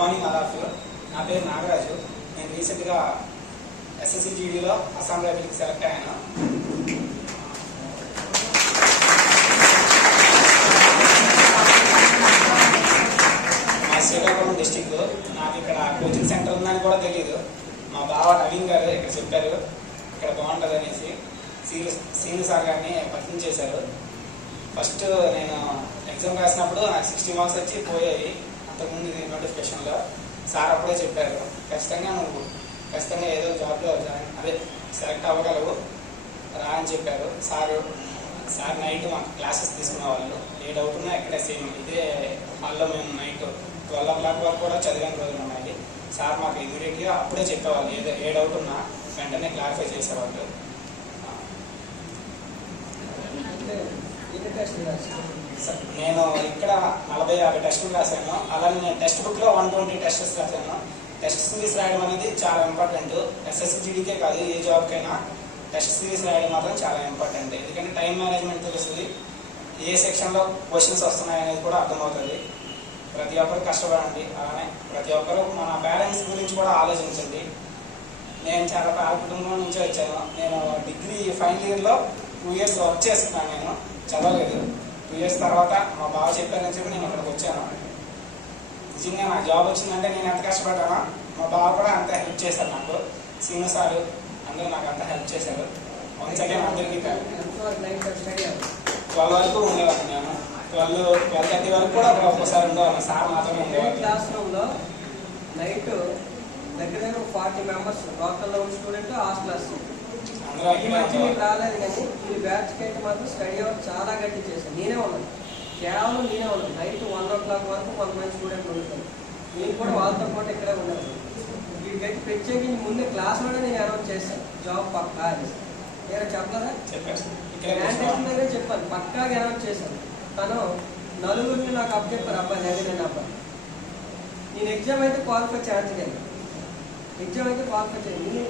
Morning అదాఫ్. నా పేరు నాగరాజు. నేను రీసెంట్గా SSCGDలో అస్సాం రైఫిల్కి సెలెక్ట్ అయ్యాను. మా శ్రీకాకుళం డిస్టిక్. నాకు ఇక్కడ కోచింగ్ సెంటర్ ఉందని కూడా తెలియదు. మా బావ నవీన్ గారు ఇక్కడ చెప్పారు ఇక్కడ బాగుంటుంది అనేసి. సీనియర్ సార్ గారిని పరిచయం చేశారు. ఫస్ట్ నేను ఎగ్జామ్ రాసినప్పుడు నాకు 60 మార్క్స్ వచ్చి పోయాయి. అంతకుముందు నోటిఫికేషన్లో సార్ అప్పుడే చెప్పారు, ఖచ్చితంగా ఏదో జాబ్లో సెలెక్ట్ అవ్వగలవు రా అని చెప్పారు. సార్ నైట్ మాకు క్లాసెస్ తీసుకునేవాళ్ళు. ఏ డౌట్ ఉన్నా ఎక్కడే సేమ్ ఇదే హాల్లో మేము నైట్ 12 o'clock వరకు కూడా చదివిన రోజులు ఉన్నాయి. సార్ మాకు ఇమీడియట్గా అప్పుడే చెప్పేవాళ్ళు. ఏ డౌట్ ఉన్నా వెంటనే క్లారిఫై చేసేవాళ్ళు. నేను ఇక్కడ 40-50 టెస్టులు రాశాను. అలాగే నేను టెక్స్ట్ బుక్లో 120 టెస్ట్స్ రాశాను. టెస్ట్ సిరీస్ రాయడం అనేది చాలా ఇంపార్టెంట్. SSCGDకే కాదు, ఏ జాబ్కైనా టెస్ట్ సిరీస్ రాయడం మాత్రం చాలా ఇంపార్టెంట్. ఎందుకంటే టైం మేనేజ్మెంట్ తెలుస్తుంది, ఏ సెక్షన్లో క్వశ్చన్స్ వస్తున్నాయి అనేది కూడా అర్థమవుతుంది. ప్రతి ఒక్కరు కష్టపడండి. అలానే ప్రతి ఒక్కరు మన పేరెంట్స్ గురించి కూడా ఆలోచించండి. నేను చాలా పేద కుటుంబం నుంచి వచ్చాను. నేను డిగ్రీ ఫైనల్ ఇయర్లో 2 years వర్క్ చేస్తున్నాను. నేను చదవలేదు. 2 years తర్వాత మా బావ చెప్పారని చెప్పి నేను ఇక్కడికి వచ్చాను. నిజంగా నాకు జాబ్ వచ్చిందంటే నేను ఎంత కష్టపడ్డానో మా బావ కూడా అంత హెల్ప్ చేశారు నాకు. సీనియర్ సార్ అందరూ నాకు అంత హెల్ప్ చేశారు. వన్స్ అగైన్ అందరికీ 12 వరకు ఉండేవాడిని. నేను 12-12:30 వరకు కూడా ఒక్కొక్కసారి ఉండేవాడిని. సార్ మాత్రమే ఉండేవాళ్ళు. క్లాస్ రూమ్లో నైట్ దగ్గర 40 మెంబర్స్ లోకల్లో ఉన్న స్టూడెంట్ హాస్టలర్స్ రాలేదు. కానీ ఈ బ్యాచ్కి అయితే మాత్రం స్టడీ అవర్ చాలా గట్టి చేశాను. నేనే ఉన్నాను నైట్ 1 o'clock వరకు కొంతమంది స్టూడెంట్లు ఉంటాను. నేను కూడా వాళ్ళతో పాటు ఇక్కడే ఉన్నాను. వీటికైతే ప్రత్యేకించి ముందే క్లాస్లోనే నేను అనౌన్స్ చేశాను జాబ్ పక్కా అని. నేను చెప్పలేదా? క్యాంటీన్ దగ్గర చెప్పాను, పక్కాగా అనౌన్స్ చేశాను. తను నలుగురిని నాకు అప్పచెప్పారు, అబ్బాయి నవీన్ అబ్బాయి. నేను ఎగ్జామ్ అయితే క్వాలిఫై ఛాన్స్ కలిగి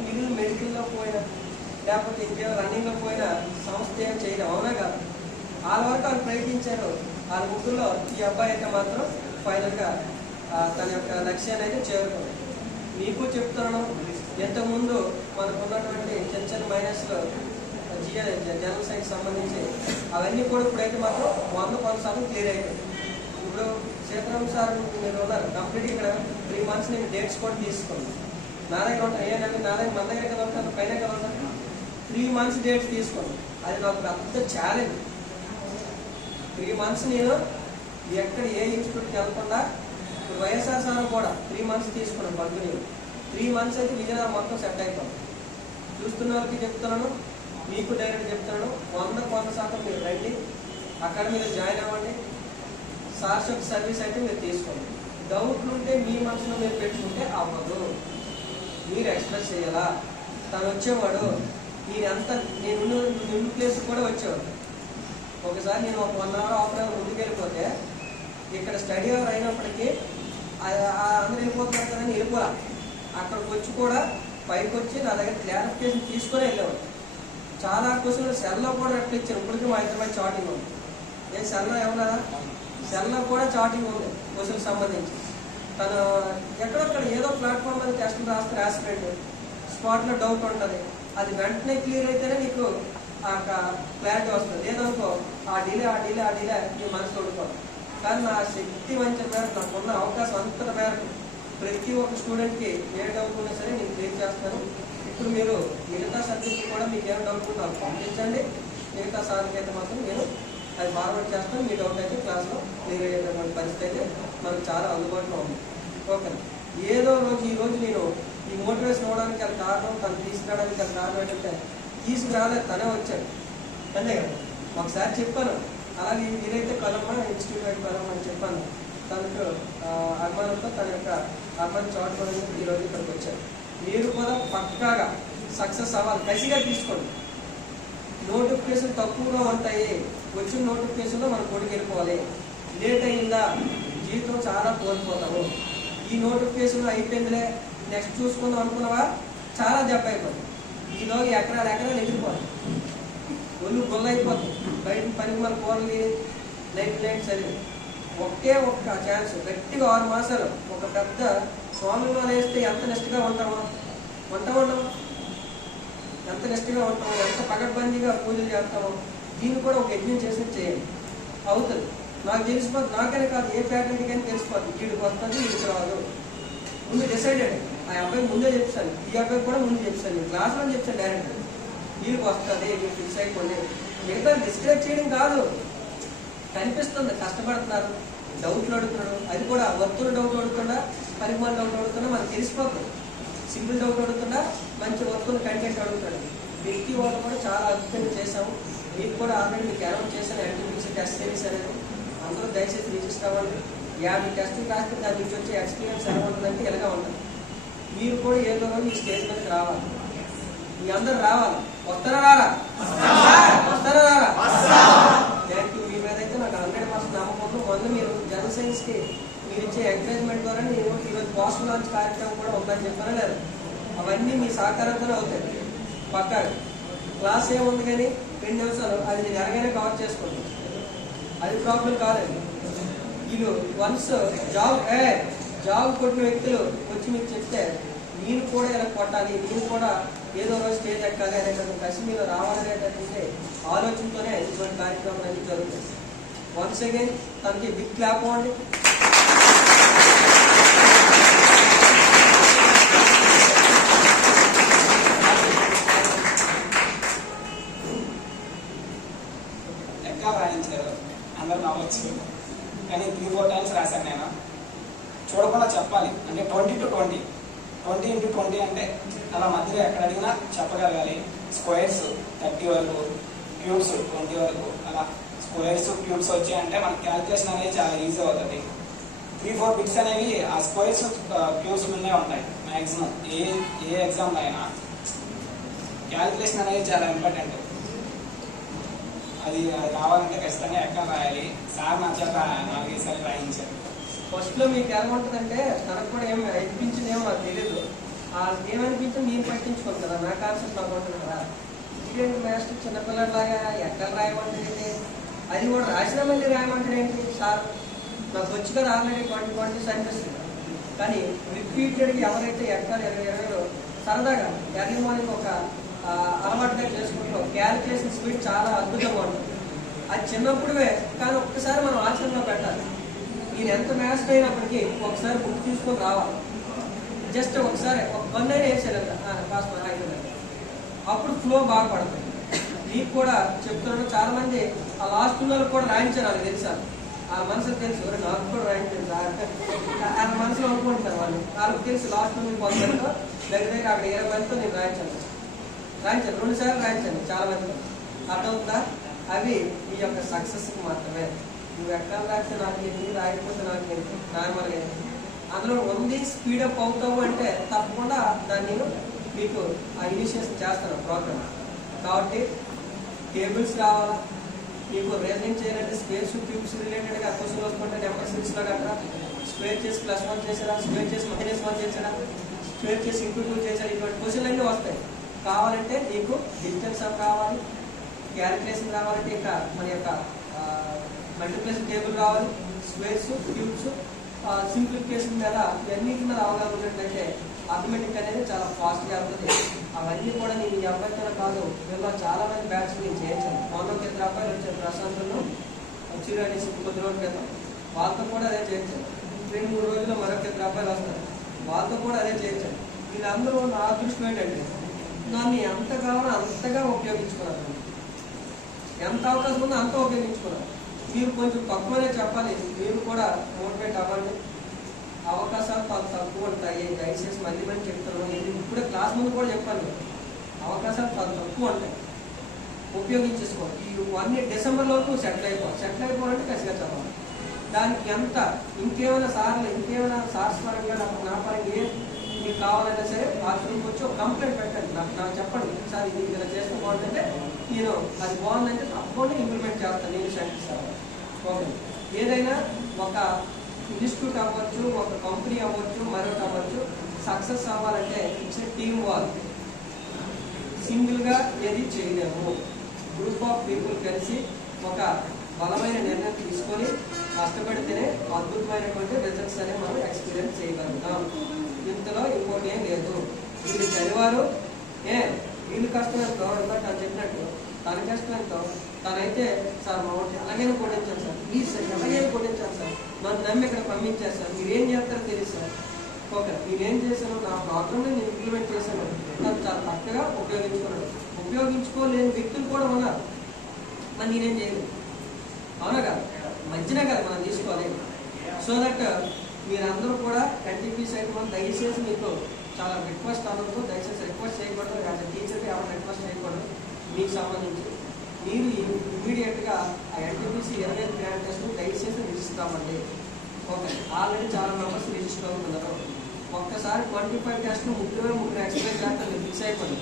మిగిలిన మెడికల్లో పోయినా లేకపోతే ఇంకేదో రన్నింగ్లో పోయినా సంస్థ ఏం చేయడం అవునా కాదు. వాళ్ళ వరకు వాళ్ళు ప్రయత్నించారు. వాళ్ళ ముగ్గురులో ఈ అబ్బాయి అయితే మాత్రం ఫైనల్గా తన యొక్క లక్ష్యాన్ని అయితే చేరుకుంది. మీకు చెప్తున్నాను, ఇంతకుముందు మనకు ఉన్నటువంటి చిన్న మైనస్లో జనరల్ సైన్స్ సంబంధించి అవన్నీ కూడా ఇప్పుడైతే మాత్రం 100% క్లియర్ అయిపోయింది. ఇప్పుడు సీతారాం సార్ మీరు ఉన్నారు కంప్లీట్ ఇక్కడ 3 months నేను డేట్స్ కూడా తీసుకున్నాను. నా దగ్గర ఉంటాను, నా దగ్గర మన దగ్గర కదా ఉంటాను, పైన కదా ఉంటాను. 3 months డేట్స్ తీసుకున్నాను. అది నాకు పెద్ద ఛాలెంజ్. 3 months నేను ఎక్కడ ఏ ఇన్స్టిట్యూట్కి వెళ్లకుండా ఇప్పుడు వైఎస్ఆర్ సార్ కూడా 3 months తీసుకున్నాను కంటిన్యూ. 3 months అయితే విజయనగరం మొత్తం సెట్ అయిపోయింది. చూస్తున్న వాళ్ళకి చెప్తున్నాను, మీకు డైరెక్ట్ చెప్తున్నాను, 100% మీరు రండి, అకాడమీలో జాయిన్ అవ్వండి. సార్స్ యొక్క సర్వీస్ అయితే మీరు తీసుకోండి. డౌట్లు ఉంటే మీ మనసులో మీరు పెట్టుకుంటే అవ్వదు. మీరు ఎక్స్ప్రెస్ చేయాలా. తను వచ్చేవాడు నేను నిండు ప్లేస్ కూడా వచ్చేవాడు. ఒకసారి నేను ఒక 1 hour 1/2 hour ముందుకు వెళ్ళిపోతే ఇక్కడ స్టడీ అవర్ అయినప్పటికీ అందరూ వెళ్ళిపోతున్నారు కదా అని వెళ్ళిపోరా. అక్కడికి వచ్చి కూడా పైకి వచ్చి నా దగ్గర క్లారిఫికేషన్ తీసుకొని వెళ్ళేవాడు. చాలా క్వశ్చన్లు సెల్లో కూడా రెట్లు ఇచ్చారు. ఇప్పటికీ మా ఇద్దరు చాటింగ్ ఉంది. నేను సెల్లో ఏమన్నా సెల్లో కూడా చాటింగ్ ఉంది క్వశ్చన్కి సంబంధించి. తను ఎక్కడొక్కడ ఏదో ప్లాట్ఫామ్ మీద టెస్ట్ రాస్తే ఆస్పిరెంట్ స్పాట్లో డౌట్ ఉంటుంది. అది వెంటనే క్లియర్ అయితేనే నీకు ఆ క్లారిటీ వస్తుంది. లేదనుకో ఆ డిలే నీ మనసు ఓడిపోవడం. కానీ నా శక్తి మంచి మేరకు నాకున్న అవకాశం అంతటి మేరకు ప్రతి ఒక్క స్టూడెంట్కి ఏ డౌట్ ఉన్నా సరే నేను క్లియర్ చేస్తాను. ఇప్పుడు మీరు మిగతా సబ్జెక్ట్ కూడా మీకు ఏం డౌట్ ఉందో నాకు పంపించండి. మిగతా సార్కి అయితే మాత్రం నేను అది ఫార్వర్డ్ చేస్తాను. మీ డౌట్ అయితే క్లాస్లో క్లియర్ అయ్యేటటువంటి పరిస్థితి అయితే మనకు చాలా అందుబాటులో ఉంది. ఓకే, ఏదో రోజు ఈరోజు నేను ఈ మోటివేషన్ అవ్వడానికి అది కారణం, తను తీసుకురావడానికి అది కారణం ఏంటంటే తీసుకురాలేదు, తనే వచ్చాడు అంతే కదా. ఒకసారి చెప్పాను, అలాగే మీరైతే కలమ్మ ఇన్స్టిట్యూట్ కలమ్మ అని చెప్పాను. తనకు అభిమానంతో తన యొక్క అభిమానం చాటుకోవడానికి ఈరోజు ఇక్కడికి వచ్చారు. మీరు కూడా పక్కాగా సక్సెస్ అవ్వాలి, కసిగా తీసుకోండి. నోటిఫికేషన్ తక్కువగా ఉంటాయి. వచ్చిన నోటిఫికేషన్లో మనం కొడుకు వెళ్ళిపోవాలి. లేట్ అయిందా జీవితం చాలా కోల్పోతాము. ఈ నోటిఫికేషన్ అయిపోయిందిలే నెక్స్ట్ చూసుకుందాం అనుకున్నావా, చాలా దెబ్బ అయిపోతుంది. ఈలోగా ఎకరాలు ఎగిరిపోవాలి, ఒళ్ళు గొల్ల అయిపోతుంది. బయట పనికి మన కూరలు నైట్ చదివి ఒకే ఒక్క ఛాన్స్ గట్టిగా 6 మాసాలు ఒక పెద్ద స్వామిలో వేస్తే ఎంత నిష్ఠగా ఉంటామో ఉండము, ఎంత నిష్ఠగా ఉంటామో, ఎంత పగడ్బందీగా పూజలు చేస్తామో దీన్ని కూడా ఒక యజ్ఞం చేసి చేయండి. అవుతుంది. నాకు తెలిసిపోతుంది, నాకనే కాదు ఏ ఫ్యాకల్టీ కానీ తెలిసిపోతుంది, వీడికి వస్తుంది వీడికి రాదు. ముందు డిసైడెడ్, ఆ అబ్బాయి ముందే చెప్తాను, ఈ అబ్బాయి కూడా ముందు చెప్తాను, నేను క్లాస్లో చెప్తాను డైరెక్ట్ వీడికి వస్తుంది మీరు ఫిక్స్ అయిపోండి. మిగతా డిస్కరేజ్ చేయడం కాదు, కనిపిస్తుంది కష్టపడుతున్నారు, డౌట్లు అడుగుతున్నాడు, అది కూడా వర్తులు డౌట్ అడుగుతున్నా పరిమాణ డౌట్ అడుగుతున్నా మనకు తెలిసిపోతుంది. సింపుల్ డౌట్ అడుగుతున్నా మంచి వర్తులు కంటెంట్ అడుగుతాడు. వ్యక్తి వాళ్ళు కూడా చాలా అద్భుతంగా చేశాము. మీకు కూడా ఆల్రెడీ మీకు అనౌన్స్ చేశాను యాక్టివిటీస్ టెస్ట్ సిరీస్ అనేది. అందరూ దయచేసి రిజిస్టర్ అవ్వండి. 50 టెస్టులు రాస్తే దాని నుంచి వచ్చే ఎక్స్పీరియన్స్ ఎలా ఉంటుందంటే ఎలాగా ఉంటుంది. మీరు కూడా ఏదో రోజు ఈ స్టేజ్ మీదకి రావాలి, మీ అందరూ రావాలి. వస్తారా రారా? వస్తారా రారా? Thank you. మీ మీద అయితే నాకు 100% నమ్మకం. మొన్న మీరు జనరల్ సైన్స్కి మీరు ఇచ్చే ఎంకరేజ్మెంట్ ద్వారా నేను ఈరోజు పోస్ట్ లాంచ్ కార్యక్రమం కూడా ఉందని చెప్పాను లేదు. అవన్నీ మీ సహకారంతోనే అవుతాయి. పక్కా క్లాస్ ఏముంది కానీ 2 నిమిషాలు అది నేను ఎలాగైనా కవర్ చేసుకోండి, అది ప్రాబ్లం కాదండి. వీళ్ళు వన్స్ జాబ్ కొట్టిన వ్యక్తులు వచ్చి మీకు చెప్తే నేను కూడా ఇలా కొట్టాలి, నేను కూడా ఏదో రోజు స్టేజ్ ఎక్కాలి అనేటువంటి కసి మీరు రావాలనేటటువంటి ఆలోచనతోనే ఇటువంటి కార్యక్రమం అనేది జరుగుతుంది. వన్స్ అగైన్ తనకి బిగ్ క్లాప్ అవ్వండి. ఎక్కడ రాయించారు అందరు నవ్వచ్చు, కానీ 3-4 టైమ్స్ రాశాను నేను. చూడకుండా చెప్పాలి అంటే 20 to 20 into 20 అంటే అలా మధ్యలో ఎక్కడ అడిగినా చెప్పగలగాలి. స్క్వేర్స్ 30 వరకు, క్యూబ్స్ 20 వరకు, అలా స్క్వేర్స్ క్యూబ్స్ వచ్చాయంటే మనకి క్యాల్కులేషన్ అనేది చాలా ఈజీ అవుతుంది. 3-4 బిట్స్ అనేవి ఆ స్క్వేర్స్ క్యూబ్స్ మీదే ఉంటాయి మ్యాక్సిమం ఏ ఎగ్జామ్లో అయినా. క్యాల్కులేషన్ అనేది చాలా ఇంపార్టెంట్. అది కావాలంటే ఖచ్చితంగా ఎక్కడ రాయాలి. సార్ నా చేత 4 సార్లు రాయించారు. ఫస్ట్లో మీకు ఎలా ఉంటుందంటే తనకు కూడా ఏం అనిపించిందేమో నాకు తెలియదు. ఏమనిపించింది నేను పట్టించుకోను కదా, నా కాన్సెప్ట్ నాకు ఉంటుంది కదా. ఇదేంటి మాస్టర్ చిన్నపిల్లలాగా ఎక్కడ రాయమంటే అది కూడా రాసిన మళ్ళీ రాయమంటే ఏంటి సార్ నాకు వచ్చి కదా ఆల్రెడీ 20 అనిపిస్తుంది. కానీ రిపీటెడ్గా ఎవరైతే ఎక్కడ 20 సరదాగా ఎర్లీ మార్నింగ్ ఒక అలవాటుగా చేసుకుంటాం, క్యాలిక్యులేషన్ స్పీడ్ చాలా అద్భుతంగా ఉంటుంది. అది చిన్నప్పుడే, కానీ ఒక్కసారి మనం ఆచరణలో పెట్టాలి. నేను ఎంత మ్యాథ్స్ అయినప్పటికీ ఒకసారి బుక్ తీసుకొని రావాలి. జస్ట్ ఒకసారి ఒక 1 అయినా వేసేయాలి పాస్ అయిపోయింది, అప్పుడు ఫ్లో బాగా పడుతుంది. మీకు కూడా చెప్తున్నాను, చాలా మంది ఆ లాస్ట్ వాళ్ళకి కూడా రాయించారు, వాళ్ళకి తెలుసా ఆ మనసుకు తెలుసు, నాకు కూడా రాయించారు ఆ మనసులో అనుకుంటారు వాళ్ళకి తెలుసు. లాస్ట్ మీకు 100 దగ్గర అక్కడ 20 మందితో నేను రాయించాను 2 సార్లు రాయించాను చాలా మంది. అర్థమవుతుందా? అవి మీ యొక్క సక్సెస్కి మాత్రమే. నువ్వు ఎక్కడ రాస్తే నాకు ఎందుకు రాయకపోతే నాకు ఎందుకు నార్మల్గా అందులో ఉంది స్పీడప్ అవుతావు అంటే తప్పకుండా దాన్ని నేను మీకు ఆ ఇనిషియేషన్ చేస్తాను ప్రోగ్రామ్. కాబట్టి టేబుల్స్ కావాలా, మీకు రీజనింగ్ చేయాలంటే స్క్వేర్స్ క్యూబ్స్ రిలేటెడ్గా క్వశ్చన్ వస్తుంటే నెంబర్ 6లో గట్రా స్క్వేర్ చేసి +1 చేసాడా, స్క్వేర్ చేసి -1 చేసాడా, స్క్వేర్ చేసి ×2 చేసాడా, ఇటువంటి క్వశ్చన్లు అన్నీ వస్తాయి. కావాలంటే నీకు డిజిటల్ సమ్ కావాలి, క్యాలిక్యులేషన్ కావాలంటే ఇంకా మన యొక్క మల్టిప్లికేషన్ టేబుల్ కావాలి, స్క్వేర్స్ క్యూబ్స్ సింప్లిఫికేషన్ మీద ఇవన్నిటి మీద అవగాహన ఉన్నట్లయితే ఆటోమేటిక్ అనేది చాలా ఫాస్ట్గా అవుతుంది. అవన్నీ కూడా నేను ఈ అబ్బాయితో కాదు, వీళ్ళ చాలా మంది బ్యాచ్ నేను చేయించాను. మొన్న 2 అబ్బాయిలు వచ్చారు, ప్రశాంత్ను వచ్చిరు అనేసి కొద్ది రోజుల క్రితం, వాళ్ళతో కూడా అదే చేయించాను. 2-3 రోజుల్లో మరొక 2 అబ్బాయిలు వస్తారు, వాళ్ళతో కూడా అదే చేయించాను. వీళ్ళందరూ నా దృష్టి ఏంటంటే నన్ను ఎంత కావాలో అంతగా ఉపయోగించుకున్నారు, ఎంత అవకాశం ఉందో అంత ఉపయోగించుకున్నారు. మీరు కొంచెం తక్కువనే చెప్పాలి, మీరు కూడా మోటివేట్ అవ్వండి. అవకాశాలు తక్కువ ఉంటాయి, దయచేసి మళ్ళీ చెప్తాను. ఇప్పుడే క్లాస్ ముందు కూడా చెప్పాను, అవకాశాలు తక్కువ ఉంటాయి, ఉపయోగించేసుకోవాలి. ఇవన్నీ డిసెంబర్లోపు సెటిల్ అయిపోవాలంటే కసిగా చదవాలి. దానికి ఎంత ఇంకేమైనా సార్స్ పరంగా నా పరంగా మీకు కావాలన్నా సరే ఆఫీస్కి వచ్చి ఒక కంప్లైంట్ పెట్టండి, నాకు చెప్పండి సార్ ఇది ఇలా చేస్తే బాగుంటుందంటే నేను అది బాగుందంటే తప్పకుండా ఇంప్లిమెంట్ చేస్తాను, నేను శాంతిస్తాను. ఓకే, ఏదైనా ఒక ఇన్స్టిట్యూట్ అవ్వచ్చు, ఒక కంపెనీ అవ్వచ్చు, మరొకటి అవ్వచ్చు, సక్సెస్ అవ్వాలంటే ఇట్స్ టీమ్ వర్క్. సింగిల్గా ఏది చేయలేము. గ్రూప్ ఆఫ్ పీపుల్ కలిసి ఒక బలమైన నిర్ణయం తీసుకొని కష్టపడితేనే అద్భుతమైనటువంటి రిజల్ట్స్ అనేవి మనం ఎక్స్పీరియన్స్ చేయగలుగుతాం. ఇంతలో ఇంకోటి ఏం లేదు. వీళ్ళు చదివారు, వీళ్ళు కష్టం ఎంతో ఇంకోటి తను చెప్పినట్టు తన కష్టం ఎంతో తనైతే సార్ మా ఒకటి అలాగైనా కొట్టించాను సార్, ప్లీజ్ సార్ అలాగైనా కొట్టించాను సార్, నన్ను నమ్మి ఇక్కడ పంపించారు సార్, మీరేం చేస్తారో తెలియదు సార్. ఓకే, నేనేం చేశాను, నా ప్రోగ్రామ్ని నేను ఇంప్లిమెంట్ చేశాను, తను చాలా చక్కగా ఉపయోగించుకున్నాడు. ఉపయోగించుకోలేని వ్యక్తులు కూడా ఉన్నారు, మరి నేనేం చేయలేదు. అవునా కదా, మంచిగా కదా మనం తీసుకోవాలి. సో దట్ మీరందరూ కూడా ఎన్టీపీ సైడ్ మనం దయచేసి మీకు చాలా రిక్వెస్ట్ అందరితో దయచేసి రిక్వెస్ట్ చేయకూడదు, యాజ్ అ టీచర్కి ఎవరు రిక్వెస్ట్ చేయకూడదు. మీకు సంబంధించి మీరు ఇమ్మీడియట్గా ఆ ఎన్టీపీసీ 25 గ్రాండ్ టెస్ట్ను దయచేసి రిజిస్టర్ అవ్వండి. ఓకే, ఆల్రెడీ చాలా మెంబర్స్ రిజిస్టర్ అవుతున్నారు. ఒక్కసారి 25 టెస్ట్లు 33 ఎక్స్ప్లెయిన్ చేస్తే మీరు ఫిక్స్ అయిపోయింది.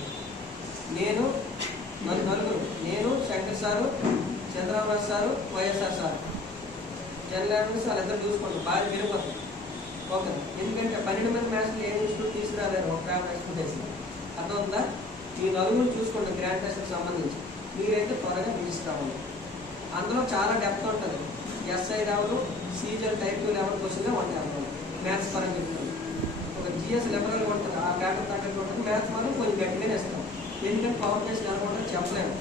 నలుగురు నేను, Shankar sir, Chandrababu sir, YSR sir, general sir ఇద్దరు చూసుకోండి, బాగా విరిగిపోతుంది. ఓకే, ఎందుకంటే 12 మంది మ్యాథ్స్లో ఏ ఇన్స్టిట్యూట్ తీసుకురాలేరు, ఒక ఎక్స్ప్లెయిన్ చేసి అర్థమవుతుందా. ఈ నలుగురు చూసుకోండి గ్రాండ్ టెస్ట్కి సంబంధించి. మీరైతే త్వరగా రిజిస్టర్ అవ్వండి. అందులో చాలా డెప్త్ ఉంటుంది. SI level, season type 2 level క్వశ్చన్గా ఉంటాయి. అందులో మ్యాథ్స్ పరంగా చెప్తుంది. ఒక జిఎస్ లెవెల్గా ఉంటుంది, ఆ డేటా తగ్గట్టు ఉంటుంది. మ్యాథ్స్ మనం కొంచెం గట్టిగానే ఇస్తాం, ఎందుకంటే పవర్ బేస్ నెలకొంటే చెప్పలేము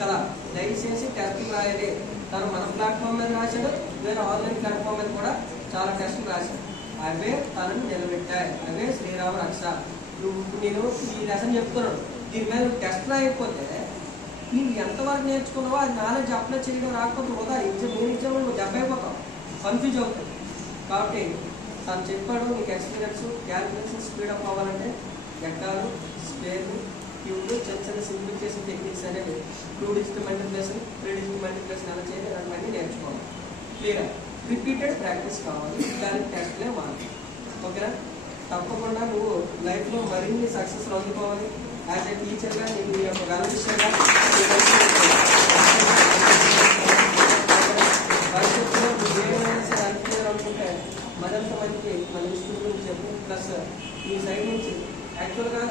కదా. దయచేసి టెస్టులు రాయాలి. తను మన ప్లాట్ఫామ్ మీద రాశాడు, వేరే ఆన్లైన్ ప్లాట్ఫామ్ మీద కూడా చాలా టెస్టులు రాశాడు. అవే తనని నిలబెట్టాయి, అవే శ్రీరామ రక్ష. నేను ఈ లెసన్ చెప్తున్నాను, దీని మీద టెస్ట్ రాయకపోతే నువ్వు ఎంతవరకు నేర్చుకున్నావో అది నాలెడ్జ్ అప్లై చేయడం రాకపోతే వృధా. నేను ఇచ్చాము నువ్వు దెబ్బ అయిపోతావు, కన్ఫ్యూజ్ అవుతావు. కాబట్టి తను చెప్పాడు నీకు ఎక్స్పీరియన్స్, క్యాల్కులేషన్ స్పీడప్ అవ్వాలంటే ఎక్కాలు, స్పేర్లు, క్యూబ్లు, చిన్న చిన్న సింప్లిఫికేషన్ టెక్నిక్స్ అనేవి 2 డిజిట్ మల్టిప్లికేషన్, 3 డిజిట్ మల్టిప్లికేషన్ ఎలా చేయాలి అలాంటివన్నీ నేర్చుకోవాలి. క్లియర్, రిపీటెడ్ ప్రాక్టీస్ కావాలి, దానికి టెస్ట్లే మారాలి. ఓకేనా, తప్పకుండా నువ్వు లైఫ్లో మరిన్ని సక్సెస్లు అందుకోవాలి. యాజ్ ఏ టీచర్గా నీకు నీ యొక్క వెల్విషన్గా భవిష్యత్తులో నువ్వు ఏమైనా సరే అనుకుంటే మరింత మందికి మన ఇన్స్టిట్యూట్ గురించి చెప్పు. ప్లస్ ఈ సైడ్ నుంచి యాక్చువల్గా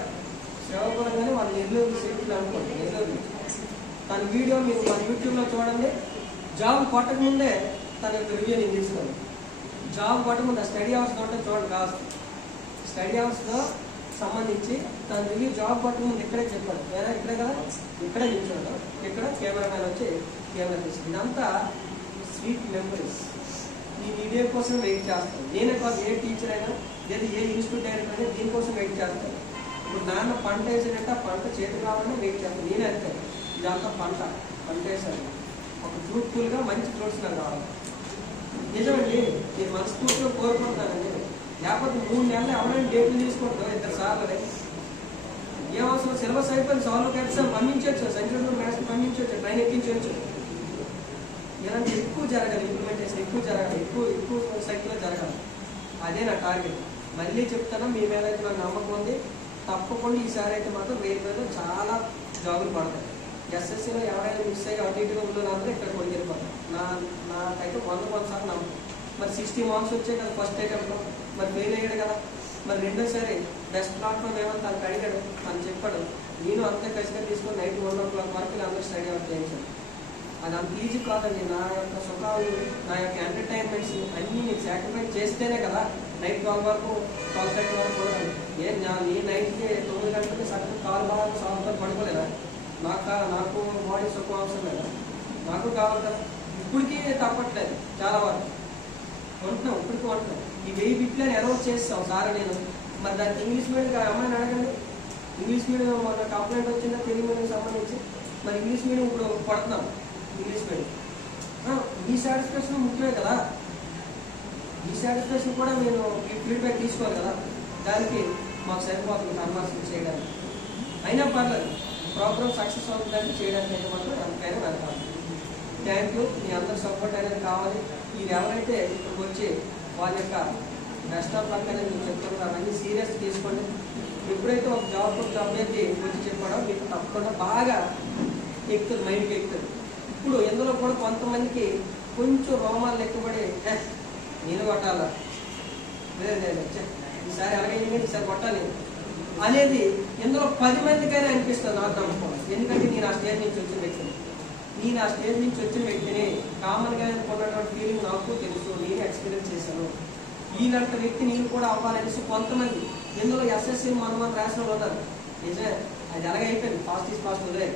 సేవపరంగానే వాళ్ళు నెల్లూరు సీట్లు అనుకోండి. నెల్లూరు తన వీడియో మీరు మన యూట్యూబ్లో చూడండి. జాబ్ కొట్టకముందే తన యొక్క రివ్యూ నేను తీసుకోండి. జాబ్ కొట్టకముందు స్టడీ అవర్స్ ఉంటే చూడండి, కావచ్చు స్టడీ అవర్స్లో సంబంధించి తన రివ్యూ జాబ్ కొట్టకముందు ఇక్కడే చెప్పాడు. ఇక్కడే కదా, ఇక్కడే నిల్చోడు, ఇక్కడ కెమెరా మ్యాన్ వచ్చి కెమెరా తీసుకుంది. ఇదంతా స్వీట్ మెమరీస్. ఈ వీడియో కోసం వెయిట్ చేస్తాను. నేనే కాదు, ఏ టీచర్ అయినా లేదా ఏ ఇన్స్టిట్యూట్ అయినా కానీ దీనికోసం వెయిట్ చేస్తాను. ఇప్పుడు నాన్న పంట వేసినట్టు ఆ పంట చేతి కావాలని వెయిట్ చేస్తాను. నేనే అంతే, ఇదంతా పంట వేసాను, ఒక ఫ్రూట్ఫుల్గా మంచి ఫ్రూట్స్ నాకు కావాలి. నిజమండి, నేను మనస్ఫూర్తిగా కోరుకుంటున్నానండి. లేకపోతే 3 నెలలు ఎవరైనా డేట్లు తీసుకుంటాం 2 సార్లు ఏమవసరం, సిలబస్ అయిపోయింది, సాల్వ్ ఎగ్జామ్ పంపించవచ్చు, సెంట్రల్ మ్యాథ్స్ పంపించవచ్చు, ట్రైన్ ఎక్కించవచ్చు. ఇలాంటి ఎక్కువ జరగాలి, ఇంప్లిమెంటేషన్ ఎక్కువ జరగాలి, ఎక్కువ సైకిల్లో జరగాలి. అదే నా టార్గెట్. మళ్ళీ చెప్తాను, మీ మీద అయితే నాకు నమ్మకం ఉంది. తప్పకుండా ఈసారి అయితే మాత్రం 1000 చాలా జాబులు పడతాయి. ఎస్ఎస్సీలో ఎవరైనా మిస్ అయ్యి అటు ఇటుగా ఉన్నదంతా ఇక్కడ కొడుకు వెళ్ళిపోతాం. నాకైతే 100 సార్లు నమ్మకం. మరి 60 మార్క్స్ వచ్చాయి కదా ఫస్ట్ అటెంప్ట్లో, మరి ఫెయిల్ అయ్యాడు కదా. మరి రెండోసారి బెస్ట్ ప్లాట్ఫామ్ ఏమో తనకు అడిగాడు, తను చెప్పాడు. నేను అంతే ఖచ్చితంగా తీసుకొని నైట్ 1 o'clock వరకు అందరూ స్టడీ అవుట్ చేయించాను. అది అంత ఈజీ కాదండి. నా యొక్క సుఖాలు, నా యొక్క ఎంటర్టైన్మెంట్స్ అన్నీ నేను సాక్రిఫైస్ చేస్తేనే కదా నైట్ 12 వరకు 12:30 వరకు కూడా. నీ నైట్కి 9 గంటలకి సగం కాలు బాగా సాగుతో పడుకోలేదా? నాకు బాడీ సుఖం అవసరం లేదా? నాకు కావాలి కదా. ఇప్పటికీ తప్పట్లేదు, చాలా వరకు ఉంటున్నాం, ఇప్పటికీ ఉంటున్నాం. ఈ 1000 బిట్లు అని అనౌన్స్ చేస్తాం సార్ నేను. మరి దానికి ఇంగ్లీష్ మీడియం అమ్మాయిని అడగండి. ఇంగ్లీష్ మీడియం మొన్న కంప్లైంట్ వచ్చిందా తెలుగు మీడియం సంబంధించి? మరి ఇంగ్లీష్ మీడియం ఇప్పుడు పడుతున్నాం. ఇంగ్లీష్ మీడియం ఈ సాటిస్ఫాక్షన్ ముఖ్యమే కదా. ఈ సాటిస్ఫాక్షన్ కూడా నేను ఫీడ్బ్యాక్ తీసుకోవాలి కదా. దానికి మాకు సరిపోతుంది కన్వర్షన్ చేయడానికి. అయినా పర్లేదు, ప్రోగ్రామ్ సక్సెస్ అవుతుందని చేయడానికి అయితే మాత్రం ఎంతకైనా వెళ్తాను. Thank you. మీ అందరి సపోర్ట్ అనేది కావాలి. మీరు ఎవరైతే ఇక్కడికి వచ్చి వాళ్ళ యొక్క బెస్ట్ ఆఫ్ లక్ అనేది మీరు చెప్తున్నారు, అవన్నీ సీరియస్ తీసుకోండి. ఎప్పుడైతే ఒక జాబ్ అభ్యర్థి వచ్చి చెప్పాడో మీకు తప్పకుండా బాగా ఎక్కుతుంది, మైండ్కి ఎక్కుతుంది. ఇప్పుడు ఇందులో కూడా కొంతమందికి కొంచెం రోమాలు లెక్కబడి నేను కొట్టాలా, లేదు ఈసారి ఎలాగైనా ఈసారి కొట్టాలి అనేది ఇందులో 10 మందికైనా అనిపిస్తుంది నాకు నమ్మకం. ఎందుకంటే నేను ఆ స్టేజ్ నుంచి వచ్చిన వ్యక్తిని. నేను ఆ స్టేజ్ నుంచి వచ్చిన వ్యక్తిని, కామన్గా ఉన్నటువంటి ఫీలింగ్ నాకు తెలుసు, నేను ఎక్స్పీరియన్స్ చేశాను. ఈలంట వ్యక్తి నేను కూడా అవ్వాలనేసి కొంతమంది ఇందులో ఎస్ఎస్సీ మనం రాసిన వాళ్ళు ఉన్నారు. నిజమే, అది ఎలాగ అయిపోయింది, ఫాస్ట్ ఈజ్ ఫాస్ట్ వదిలే.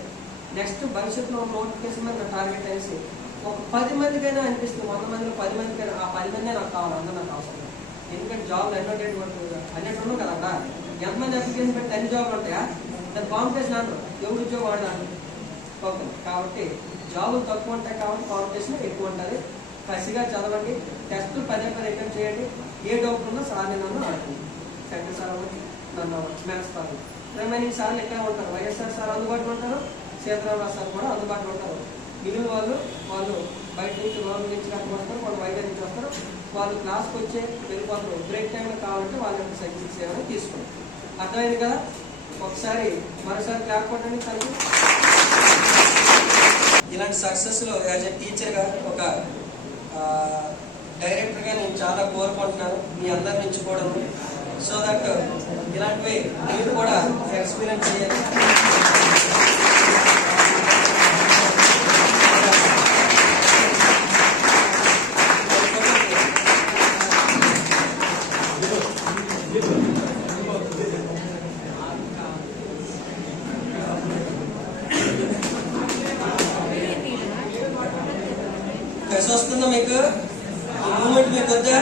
నెక్స్ట్ భవిష్యత్తులో ఒక నోటిఫికేషన్ మీద టార్గెట్ అనేసి ఒక 10 మందికైనా అనిపిస్తుంది, 100 మందిలో 10 మందికైనా ఆ 10 మందే నాకు కావాలి, అందరూ నాకు అవసరం. ఎందుకంటే జాబ్లు ఎన్నో డేట్ పడుతుంది, అన్నట్టు ఉండవు కదా అక్కడ. ఎంతమంది అప్లికేషన్ పెట్టి 10 జాబ్లు ఉంటాయా? దాని కాంపిటీషన్ అంటారు, ఎవరు ఉద్యోగం వాడు అంటారు. ఓకే, కాబట్టి జాబులు తక్కువ ఉంటాయి కాబట్టి కాంపిటీషన్ ఎక్కువ ఉంటుంది. కసిగా చదవండి, టెస్టులు పదే అటెంప్ట్ చేయండి. ఏ డౌట్ ఉన్నా సార్ని నన్ను అడుగుతుంది. సెంటర్ సార్ అవ్వండి, నన్ను అవ్వండి, మ్యాథ్స్ సార్. రిమైనింగ్ సార్లు ఎక్కడ ఉంటారు, వైఎస్ఆర్ సార్ అందుబాటులో ఉంటారు, సీతారామరావు సార్ కూడా అందుబాటులో ఉంటారు. మిగిలిన వాళ్ళు బయట నుంచి గవర్నమెంట్ నుంచి వస్తారు, వాళ్ళు వైద్యం నుంచి వస్తారు. వాళ్ళు క్లాస్కి వచ్చే వెళ్ళిపోతారు. బ్రేక్ టైంలో కావాలంటే వాళ్ళ యొక్క సర్వీసెస్ ఏమైనా తీసుకోండి. అర్థమైంది కదా? ఒకసారి మరోసారి క్లాప్ కొట్టండి తనకి. ఇలాంటి సక్సెస్లో యాజ్ ఎ టీచర్గా, ఒక డైరెక్టర్గా నేను చాలా కోరుకుంటున్నాను మీ అందరి నుంచి కూడా. సో దట్ ఇలాంటివి మీరు కూడా ఎక్స్పీరియన్స్ చేయాలి. కలిసి వస్తుందా మీకు? ఈ మూమెంట్ మీకు వద్దా?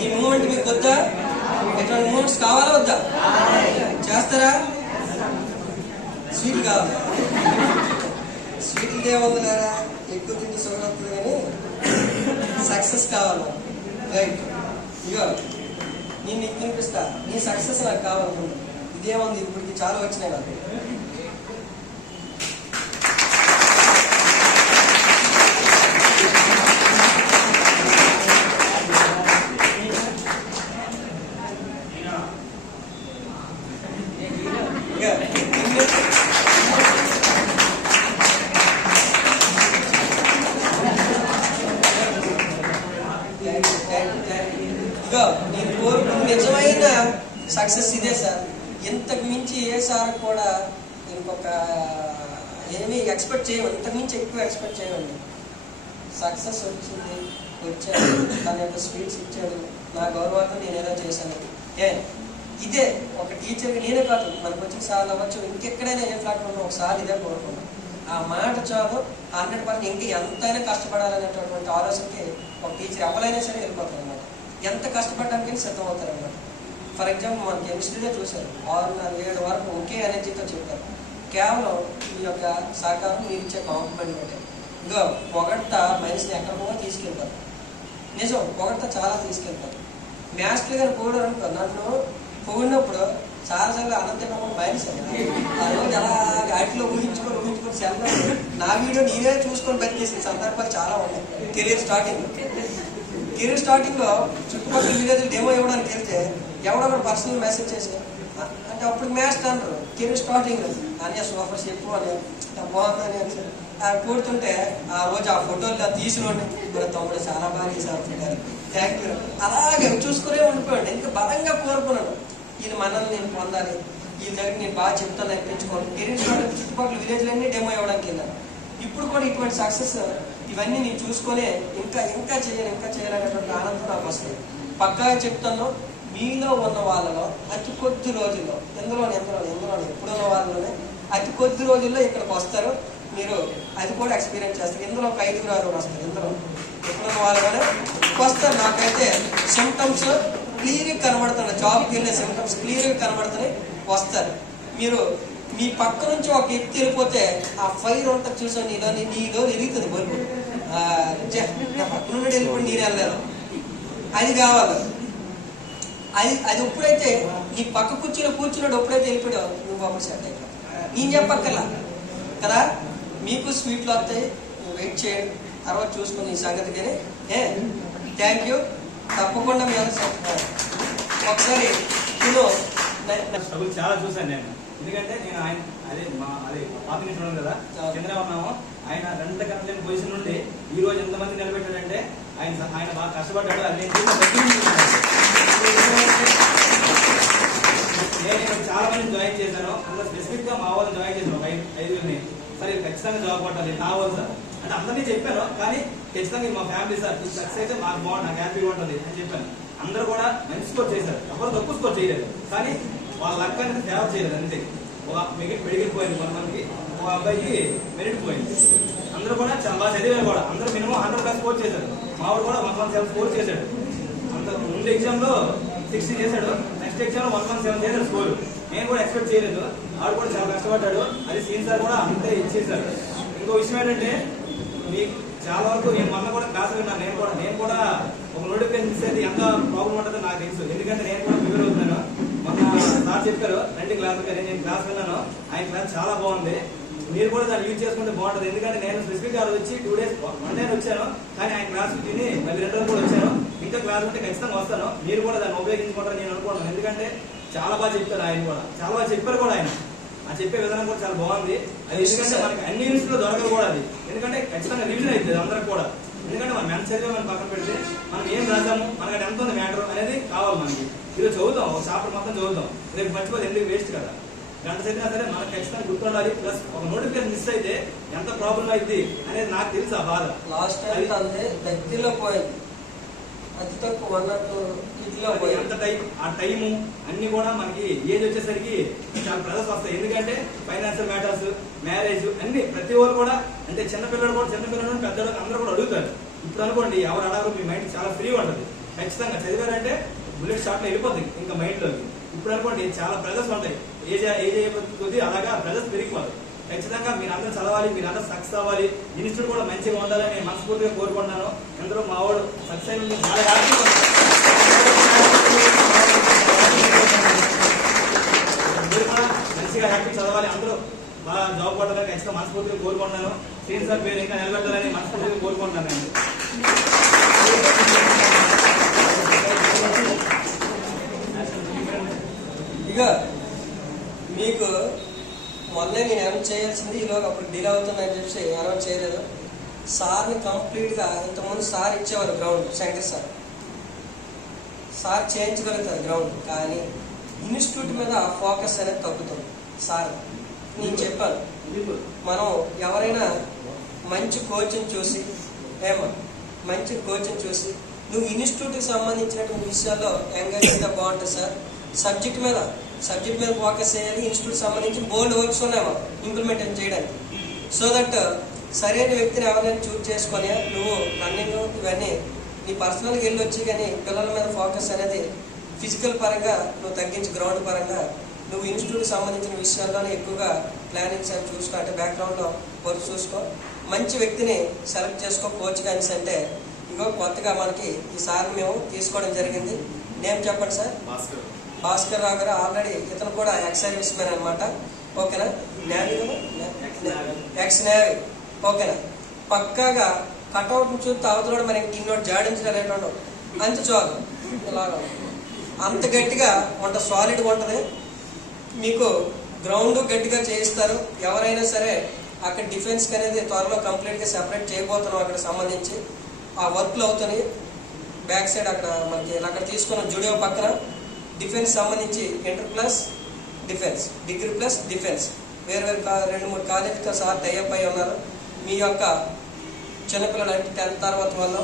ఈ మూమెంట్ మీకు వద్దా? ఎటువంటి మూమెంట్స్ కావాలా వద్దా? చేస్తారా? స్వీట్ కావాలా? స్వీట్లు దేవదలారా, ఎక్కువ తింటే షుగర్ వస్తుంది, కానీ సక్సెస్ కావాలా? రైట్, ఇగో నేను నీకు తినిపిస్తా, నీ సక్సెస్ నాకు కావాలనుకుంటా. ఇదేముంది, ఇప్పటికి చాలా వచ్చినాయి నాకు. నేను కోరుకున్న నిజమైన సక్సెస్ ఇదే సార్. ఇంతకు మించి ఏ సార్ కూడా ఇంకొక ఏమీ ఎక్స్పెక్ట్ చేయము, ఇంతకు మించి ఎక్కువ ఎక్స్పెక్ట్ చేయమండి. సక్సెస్ వచ్చింది, వచ్చాడు, తన యొక్క స్వీట్స్ ఇచ్చాడు, నా గౌరవార్థం నేను ఏదో చేశాను. ఇదే ఒక టీచర్కి నేనే కాదు, మనకు వచ్చిన సార్లు అవ్వచ్చు, ఇంకెక్కడైనా ఏ ప్లాట్ఫామ్లో ఒకసారి ఇదే కోరుకున్నాను. ఆ మాట చాలు, 100% ఇంకా ఎంతైనా కష్టపడాలనేటటువంటి ఆలోచనకి ఒక టీచర్ ఎవరైనా సరే వెళ్ళిపోతారు అన్నమాట. ఎంత కష్టపడడానికి సిద్ధం అవుతారు అన్నమాట. ఫర్ ఎగ్జాంపుల్ మన కెమిస్ట్రీలో చూశారు, 6-7 వరకు ఒకే ఎనర్జీతో చెప్తారు. కేవలం మీ యొక్క సహకారం, మీరు ఇచ్చే కాంప్లిమెంట్ అంటే. ఇగో పొగడ్త మనిషిని ఎక్కడికో తీసుకెళ్తారు. నిజం, పొగడ్త చాలా తీసుకెళ్తారు. మ్యాథ్స్లో కానీ పొగడు అనుకో, నన్ను పొగిడినప్పుడు చాలాసార్లు అనంతరం బయలుసారు. ఆ రోజు అలా వాటిలో ఊహించుకొని సెల్ నా వీడియో నేనే చూసుకొని బతికేసిన సందర్భాలు చాలా ఉన్నాయి. కెరీర్ స్టార్టింగ్లో చుట్టుపక్కల విలేజ్ డెమో ఇవ్వడానికి వెళ్తే ఎవడో పర్సనల్ మెసేజ్ చేసి, అంటే అప్పుడు మ్యాథ్స్ అంటారు కెరీర్ స్టార్టింగ్ అని సూపర్ చెప్పు అని బాగుందని అని కూడుతుంటే ఆ రోజు ఆ ఫోటోలు తీసినోండి మన తమ్ముడు చాలా బాగా చేశారు, థ్యాంక్ యూ. అలాగే చూసుకునే ఉండిపోయాడు. ఇంకా బలంగా కోరుకున్నాను, ఇది మనల్ని నేను పొందాలి, ఈ దగ్గర నేను బాగా చెప్తాను అనిపించుకోవాలి. కెరీర్ స్టార్ట్ చుట్టుపక్కల విలేజ్లన్నీ డెమో ఇవ్వడానికి వెళ్ళాను. ఇప్పుడు కూడా ఇటువంటి సక్సెస్ ఇవన్నీ నేను చూసుకొని ఇంకా చేయాలనేటువంటి ఆనందం నాకు వస్తుంది. పక్కాగా చెప్తాను, మీలో ఉన్న వాళ్ళలో అతి కొద్ది రోజుల్లో ఎందులో ఎప్పుడున్న వాళ్ళలోనే అతి కొద్ది రోజుల్లో ఇక్కడికి వస్తారు. మీరు అది కూడా ఎక్స్పీరియన్స్ చేస్తారు. ఇందులో ఒక 5-6 వస్తారు. ఇందులో ఎప్పుడున్న వాళ్ళలోనే వస్తారు. నాకైతే సిమ్టమ్స్ క్లియర్గా కనబడుతున్నాయి, జాబ్కి వెళ్ళే సిమ్టమ్స్ క్లియర్గా కనబడుతున్నాయి, వస్తారు. మీరు మీ పక్క నుంచి ఒక ఎత్తి వెళ్ళిపోతే ఆ ఫైర్ అంతా చూసా నీలో ఎరుగుతుంది బల్బు. నా పక్క నుండి వెళ్ళిపోయి నేను వెళ్ళలేదు, అది కావాలి. అది ఎప్పుడైతే నీ పక్క కూర్చున్నాడు ఎప్పుడైతే వెళ్ళిపోయావు నువ్వు అప్పుడు సెట్ అయిపోయావు. నేను చెప్పక్కర్లా కదా. మీకు స్వీట్లు వస్తాయి, నువ్వు వెయిట్ చేయండి, తర్వాత చూసుకుని ఈ సంగతి. కానీ థ్యాంక్ యూ. తప్పకుండా మీ ఒకసారి చాలా చూసాను నేను. ఎందుకంటే నేను ఆయన పాత చూడడం కదా, కిందనే ఉన్నాము. ఆయన 2 గంటల పొజిషన్ నుండి ఈ రోజు ఎంతమంది నిలబెట్టాడంటే ఆయన బాగా కష్టపడ్డాడు. అది నేను చాలా మంది జాయిన్ చేశాను. అందులో స్పెసిఫిక్ గా మా వాళ్ళని జాయిన్ చేశాను, ఒక 5 మందిని. సార్ ఇది ఖచ్చితంగా జాబ్ కొట్టాలి నా వాళ్ళు సార్ అంటే అందరినీ చెప్పాను. కానీ ఖచ్చితంగా మా ఫ్యామిలీ సార్ ఇది సక్సెస్ అయితే మాకు బాగుంది, నాకు హ్యాపీగా ఉంటుంది అని చెప్పాను. అందరూ కూడా మంచి స్కోర్ చేశారు, ఎవరు తక్కువ స్కోర్ చేయలేదు. కానీ వాళ్ళ లక్ అనేది ఫేవర్ చేయలేదు అంతే. ఒక మెడికల్ పోయింది కొంతమందికి, ఒక అబ్బాయికి మెరిట్ పోయింది. అందరూ కూడా చాలా బాగా చదివారు కూడా, అందరూ మినిమం 100+ స్కోర్ చేశారు. మావాడు కూడా 117 స్కోర్ చేశాడు. అంత ముందు ఎగ్జామ్ లో 60 చేశాడు, నెక్స్ట్ ఎగ్జామ్ లో 117 చేశాడు స్కోర్. నేను కూడా ఎక్స్పెక్ట్ చేయలేదు, ఆడు కూడా చాలా కష్టపడ్డాడు. అది సీన్ సార్ కూడా అంతే ఇచ్చేసారు. ఇంకో విషయం ఏంటంటే మీకు చాలా వరకు నేను మొన్న కూడా క్లాస్ విన్నాను. నేను కూడా ఒక నోటిఫికేషన్ ఇస్తే ఎంత ప్రాబ్లం ఉంటుందో నాకు తెలుసు, ఎందుకంటే నేను కూడా ప్రిపేర్ అవుతున్నాను. మొన్న సార్ చెప్పారు 2 క్లాసులు, కానీ నేను క్లాస్ విన్నాను, ఆయన క్లాస్ చాలా బాగుంది. మీరు కూడా దాన్ని యూజ్ చేసుకుంటే బాగుంటుంది. ఎందుకంటే నేను స్పెసిఫిక్ గా వచ్చి 2 days 1 day వచ్చాను, కానీ ఆయన క్లాస్ విని మళ్ళీ 2 రోజులు కూడా వచ్చాను. ఇంకా క్లాస్ ఉంటే ఖచ్చితంగా వస్తాను. మీరు కూడా దాన్ని ఉపయోగించుకుంటారని నేను అనుకుంటున్నాను. ఎందుకంటే చాలా బాగా చెప్తారు, ఆయన కూడా చాలా బాగా చెప్పారు కూడా. ఆయన ఆ చెప్పే విధానం కూడా చాలా బాగుంది. అది ఎందుకంటే మనకి అన్ని యూనిట్స్లో దొరకదు కూడా అది, ఎందుకంటే ఖచ్చితంగా రివిజన్ అవుతుంది అందరికి కూడా. ఎందుకంటే మనం ఎంత చదివా మనం పక్కన పెడితే మనం ఏం రాసాము, మనకి ఎంత ఉంది మ్యాటర్ అనేది కావాలి. మనకి ఈరోజు చదువుతాం, ఒక చాప్టర్ మొత్తం చదువుతాం, రేపు మర్చిపోతే ఎందుకు వేస్ట్ కదా. గంట చదివినా సరే మనకు ఖచ్చితంగా గుర్తుండాలి. ప్లస్ ఒక నోటిఫికేషన్ మిస్ అయితే ఎంత ప్రాబ్లం అయింది అనేది నాకు తెలుసు ఆ బాధ. లాస్ట్ టైం అంతే దగ్గరలో పోయింది, అతి తక్కువ 1 or 2 ఇదిలో ఎంత టైం, ఆ టైము అన్ని కూడా మనకి ఏజ్ వచ్చేసరికి చాలా ప్రెజర్స్ వస్తాయి. ఎందుకంటే ఫైనాన్షియల్ మ్యాటర్స్, మ్యారేజ్ అన్ని ప్రతి ఒక్కరు కూడా, అంటే చిన్నపిల్లలు పెద్దవాళ్ళు అందరూ కూడా అడుగుతారు. ఇప్పుడు అనుకోండి ఎవరు అడగరు, మీ మైండ్ చాలా ఫ్రీగా ఉంటుంది. ఖచ్చితంగా చదివారంటే బుల్లెట్ షాట్ లో వెళ్ళిపోతుంది ఇంకా మైండ్ లోకి. ఇప్పుడు అనుకోండి చాలా ప్రెజర్స్ ఉంటాయి, ఏజ్ అయిపోతుంది, అలాగా ప్రెజర్స్ పెరిగిపోతాయి. ఖచ్చితంగా మీరు అందరూ చదవాలి, మీరు అందరూ సక్సెస్ అవ్వాలి, ఇన్స్టిట్యూట్ కూడా మంచిగా ఉండాలని నేను మనస్ఫూర్తిగా కోరుకుంటున్నాను. అందరూ మా వాడు సక్సెస్ అయ్యి చాలా హ్యాపీగా మీరు కూడా మంచిగా హ్యాపీ చదవాలి, అందరూ బాగా జాబ్ కొట్టాలని ఖచ్చితంగా మనస్ఫూర్తిగా కోరుకుంటున్నాను. శ్రీన్ సార్ పేరు ఇంకా నిలబెట్టాలని మనస్ఫూర్తిగా కోరుకుంటున్నాను నేను. ఇక మీకు మొన్నే నేను అనౌన్స్ చేయాల్సింది, ఈలోగా అప్పుడు డిలే అవుతుందని చెప్పి అనౌన్స్ చేయలేదు. సార్ని కంప్లీట్గా ఇంతకుముందు సార్ ఇచ్చేవారు గ్రౌండ్, శంకర్ సార్ చేయించగలుగుతారు గ్రౌండ్, కానీ ఇన్స్టిట్యూట్ మీద ఫోకస్ అనేది తగ్గుతుంది. సార్ నేను చెప్పాను, మనం ఎవరైనా మంచి కోచ్ని చూసి మంచి కోచ్ని చూసి నువ్వు ఇన్స్టిట్యూట్కి సంబంధించినటువంటి విషయాల్లో ఎంగేజ్ అయితే బాగుంటుంది సార్. సబ్జెక్ట్ మీద ఫోకస్ చేయాలి. ఇన్స్టిట్యూట్ సంబంధించి బోల్డ్ వర్క్స్ ఉన్నాయి ఇంప్లిమెంట్ చేయడానికి. సో దట్ సరైన వ్యక్తిని ఎవరైనా చూజ్ చేసుకొని నువ్వు రన్నింగ్ ఇవన్నీ నీ పర్సనల్గా వెళ్ళి వచ్చి, కానీ పిల్లల మీద ఫోకస్ అనేది ఫిజికల్ పరంగా నువ్వు తగ్గించి గ్రౌండ్ పరంగా నువ్వు ఇన్స్టిట్యూట్కి సంబంధించిన విషయాల్లోనే ఎక్కువగా ప్లానింగ్స్ అని చూసుకో, అంటే బ్యాక్గ్రౌండ్లో వర్క్ చూసుకో, మంచి వ్యక్తిని సెలెక్ట్ చేసుకో కోచ్ కానీ. అంటే ఇగో కొత్తగా మనకి ఈసారి మేము తీసుకోవడం జరిగింది. నేమ్ చెప్పండి సార్. భాస్కర్ రావు గారు. ఆల్రెడీ ఇతను కూడా ఎక్స్ సర్వీస్ మ్యాన్ అనమాట. ఓకేనా, నేవీ ఎక్స్ నేవీ. ఓకేనా, పక్కాగా కట్అవుట్ చూస్తే అవతల మరి ఇన్నోటి జాడించలేటోడు అంత చాలు, ఇలాగా అంత గట్టిగా ఉంటుంది, సాలిడ్గా ఉంటుంది. మీకు గ్రౌండ్ గట్టిగా చేయిస్తారు. ఎవరైనా సరే అక్కడ డిఫెన్స్కి అనేది త్వరలో కంప్లీట్గా సెపరేట్ చేయబోతున్నాం. అక్కడ సంబంధించి ఆ వర్క్లు అవుతున్నాయి. బ్యాక్ సైడ్ అక్కడ మనకి అక్కడ తీసుకున్న జుడియో పక్కన డిఫెన్స్ సంబంధించి inter plus defence, degree plus defence వేరు 2-3 కాలేజీతో సార్ టైఅప్ అయి ఉన్నారు. మీ యొక్క చిన్నపిల్లలు అంటే 10th తర్వాత వాళ్ళు,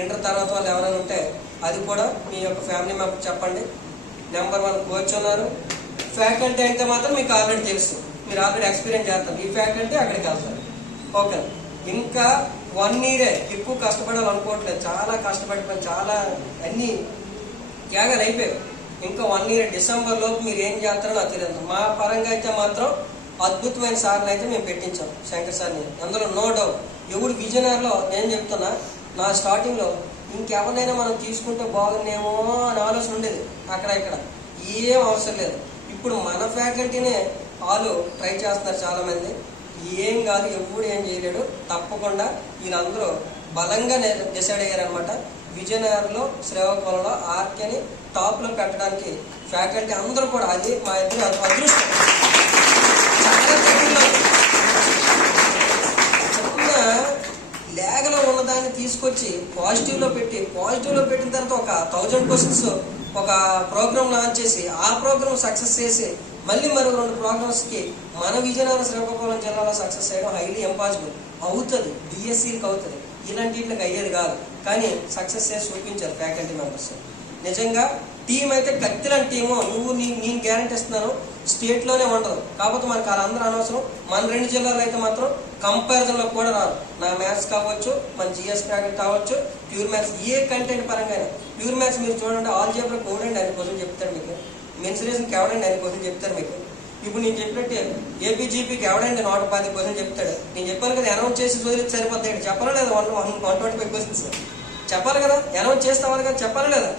ఇంటర్ తర్వాత వాళ్ళు ఎవరైనా ఉంటే అది కూడా మీ యొక్క ఫ్యామిలీ మెంబర్ చెప్పండి. నెంబర్ 1 కోచ్ ఉన్నారు. ఫ్యాకల్టీ అయితే మాత్రం మీకు ఆల్రెడీ తెలుసు, మీరు ఆల్రెడీ ఎక్స్పీరియన్స్ చేస్తారు. ఈ ఫ్యాకల్టీ అక్కడికి వెళ్తారు. ఓకే, ఇంకా 1 year ఎక్కువ కష్టపడాలనుకోవట్లేదు. చాలా కష్టపడిపోయి చాలా అన్ని త్యాగాలు అయిపోయాయి. ఇంకా 1 year డిసెంబర్ లోపు మీరు ఏం చేస్తారో నాకు తెలియదు. మా పరంగా అయితే మాత్రం అద్భుతమైన సార్లు అయితే మేము పెట్టించాం శంకర్ సార్ని, అందులో నో డౌట్. ఎవడు విజయనగరంలో నేను చెప్తున్నా, నా స్టార్టింగ్లో ఇంకెవరినైనా మనం తీసుకుంటే బాగుందేమో అని ఆలోచన ఉండేది. అక్కడ ఇక్కడ ఏం అవసరం లేదు. ఇప్పుడు మన ఫ్యాకల్టీనే వాళ్ళు ట్రై చేస్తున్నారు చాలామంది. ఏం కాదు, ఎప్పుడు ఏం చేయలేడు. తప్పకుండా వీళ్ళందరూ బలంగా డిసైడ్ అయ్యారనమాట. విజయనగరంలో శ్రీకాకుళంలో ఆర్కేని టాప్లో పెట్టడానికి ఫ్యాకల్టీ అందరూ కూడా, అది మా ఇద్దరు అదృష్టం. చాలా దగ్గరలో చిన్న లేగలో ఉన్నదాన్ని తీసుకొచ్చి పాజిటివ్లో పెట్టిన తర్వాత ఒక 1000 questions ఒక ప్రోగ్రామ్ లాంచ్ చేసి ఆ ప్రోగ్రామ్ సక్సెస్ చేసి మళ్ళీ మరో 2 ప్రోగ్రామ్స్కి మన విజయనగరం శ్రీకాకుళం జిల్లాలో సక్సెస్ చేయడం హైలీ ఇంపాసిబుల్. అవుతుంది, డిఎస్సీకి అవుతుంది, ఇలాంటి వీటికి అయ్యేది కాదు. కానీ సక్సెస్ చేసి చూపించారు ఫ్యాకల్టీ మెంబర్స్. నిజంగా టీం అయితే కత్తిలాంటి టీము. నేను గ్యారంటీ ఇస్తున్నాను, స్టేట్లోనే ఉండదు. కాకపోతే మనకు వాళ్ళందరూ అనవసరం. మన 2 జిల్లాలో అయితే మాత్రం కంపారిజన్లో కూడా రాదు. నా మ్యాథ్స్ కావచ్చు, మన జిఎస్ ఫ్యాకల్టీ కావచ్చు, ప్యూర్ మ్యాథ్స్ ఏ కంటెంట్ పరంగా అయినా. ప్యూర్ మ్యాథ్స్ మీరు చూడండి, ఆల్జీబ్రా కోడండి ఆయన కోసం చెప్తారు మీకు, మెన్సురేషన్కి ఎవడండి ఆయన కోసం చెప్తారు మీకు. ఇప్పుడు నేను చెప్పినట్టే ఏపీజీపీకి ఎవడండి 110 క్వశ్చన్ చెప్తాడు. నేను చెప్పాను కదా, అనౌన్స్ చేసి వదిలితే సరిపోతాడు. చెప్పాలా లేదా? 125 క్వశ్చన్స్ చెప్పాలి కదా, అనౌన్స్ చేస్తామని కదా, చెప్పాలి లేదా?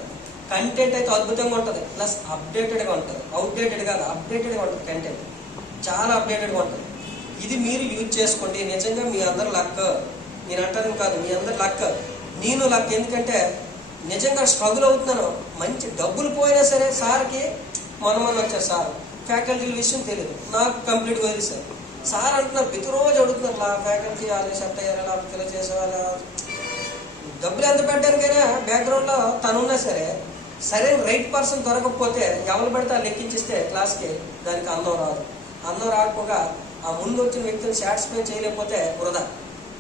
కంటెంట్ అయితే అద్భుతంగా ఉంటుంది, ప్లస్ అప్డేటెడ్గా ఉంటుంది. అవుట్డేటెడ్ కాదు, అప్డేటెడ్గా ఉంటుంది. కంటెంట్ చాలా అప్డేటెడ్గా ఉంటుంది. ఇది మీరు యూజ్ చేసుకోండి. నిజంగా మీ అందరు లక్. నేను అంటాను కాదు, మీ అందరు లక్. నేను లక్. ఎందుకంటే నిజంగా స్ట్రగుల్ అవుతున్నాను. మంచి డబ్బులు పోయినా సరే సార్కి మొన్న వచ్చారు సార్, ఫ్యాకల్టీల విషయం తెలియదు నాకు, కంప్లీట్గా వదిలేసారు. సార్ అంటున్నారు, ప్రతిరోజు అడుగుతున్నారు, నా ఫ్యాకల్టీ వాళ్ళు సెట్ అయ్యారా, నాకు ఫిల్ చేసేవాళ్ళ. డబ్బులు ఎంత పెట్టడానికైనా బ్యాక్గ్రౌండ్లో తనున్నా సరే, సరైన రైట్ పర్సన్ దొరకకపోతే ఎవరు పడితే వాళ్ళు ఎక్కించిస్తే క్లాస్కి దానికి అందం రాదు. అందం రాకపోగా ఆ ముందు వచ్చిన వ్యక్తిని సాటిస్ఫై చేయలేకపోతే వృధా.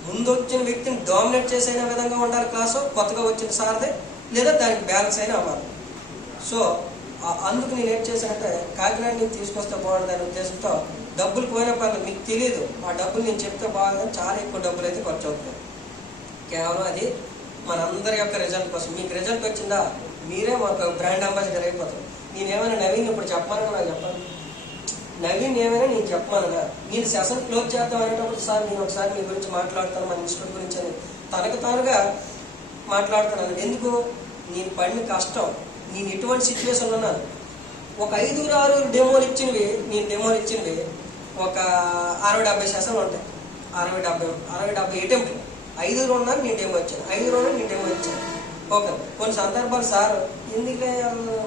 ముందు వచ్చిన వ్యక్తిని డామినేట్ చేసే విధంగా ఉండాలి క్లాసు, కొత్తగా వచ్చిన సార్దే, లేదా దానికి బ్యాలెన్స్ అయినా అవ్వాలి. సో అందుకు నేను ఏం చేశానంటే, కాకినాడ నుంచి తీసుకొస్తే బాగుంటుందనే ఉద్దేశంతో డబ్బులు పోయిన పర్లేదు, మీకు తెలియదు ఆ డబ్బులు నేను చెప్తే బాగుందని చాలా ఎక్కువ డబ్బులు అయితే ఖర్చు అవుతుంది. కేవలం అది మనందరి యొక్క రిజల్ట్ కోసం. మీకు రిజల్ట్ వచ్చిందా, మీరే మాకు బ్రాండ్ అంబాసిడర్ అయిపోతారు. నేనేమైనా నవీన్ ఇప్పుడు చెప్పానని నాకు చెప్పాను, నవీన్ ఏమైనా నేను చెప్పానన్నా, నేను సెషన్ క్లోజ్ చేద్దాం అనేటప్పుడు సార్ నేను ఒకసారి మీ గురించి మాట్లాడతాను, మన ఇన్స్టిట్యూట్ గురించి అని తనకు తానుగా మాట్లాడుతున్నాను. ఎందుకు? నేను పడిన కష్టం, నేను ఎటువంటి సిచ్యువేషన్లో ఉన్నాను. ఒక 5-6 డెమోలు ఇచ్చినవి, నేను డెమోలు ఇచ్చినవి ఒక 60-70 సెషన్లు ఉంటాయి. 60-70 అటెంప్ట్లు. 5 ఉన్నాను నేను డెమో ఇచ్చాను, 5 ఉన్నాను నేను డెమో ఇచ్చాను. ఓకే, కొన్ని సందర్భాలు సార్ ఎందుకంటే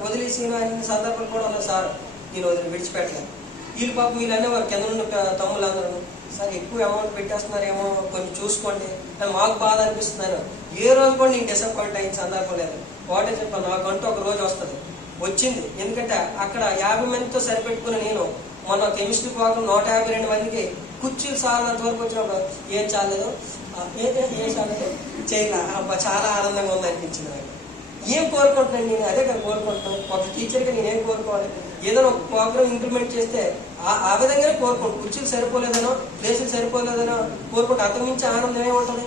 వదిలేసి అన్ని సందర్భాలు కూడా ఉన్నాయి సార్, నేను విడిచిపెట్టలేదు. వీళ్ళు పాపం వీళ్ళు అనేవారు కింద నుండి తమ్ముళ్ళందరూ, సార్ ఎక్కువ అమౌంట్ పెట్టేస్తున్నారేమో కొంచెం చూసుకోండి అని మాకు బాధ అనిపిస్తున్నారు. ఏ రోజు కూడా నేను డిసప్పాయింట్ అయిన సందర్భం లేదు. ఒకటే చెప్పాను, నాకంటూ ఒక రోజు వస్తుంది, వచ్చింది. ఎందుకంటే అక్కడ 50 మందితో సరిపెట్టుకుని నేను మొన్న కెమిస్ట్రీ ప్రోగ్రామ్ 152 మందికి కుర్చీలు సారినంత వరకు వచ్చినప్పుడు ఏం చాలేదు, ఏం చాలేదు చేయలే, చాలా ఆనందంగా ఉంది అనిపించింది నాకు. ఏం కోరుకుంటున్నాను నేను? అదే కదా కోరుకుంటున్నాను. ఒక టీచర్గా నేనేం కోరుకోవాలి? ఏదైనా ఒక ప్రోగ్రామ్ ఇంప్లిమెంట్ చేస్తే ఆ విధంగానే కోరుకుంటాను. కుర్చీలు సరిపోలేదనో, ప్లేసులు సరిపోలేదనో కోరుకుంటే అంతకుమించి ఆనందం ఏముంటుంది?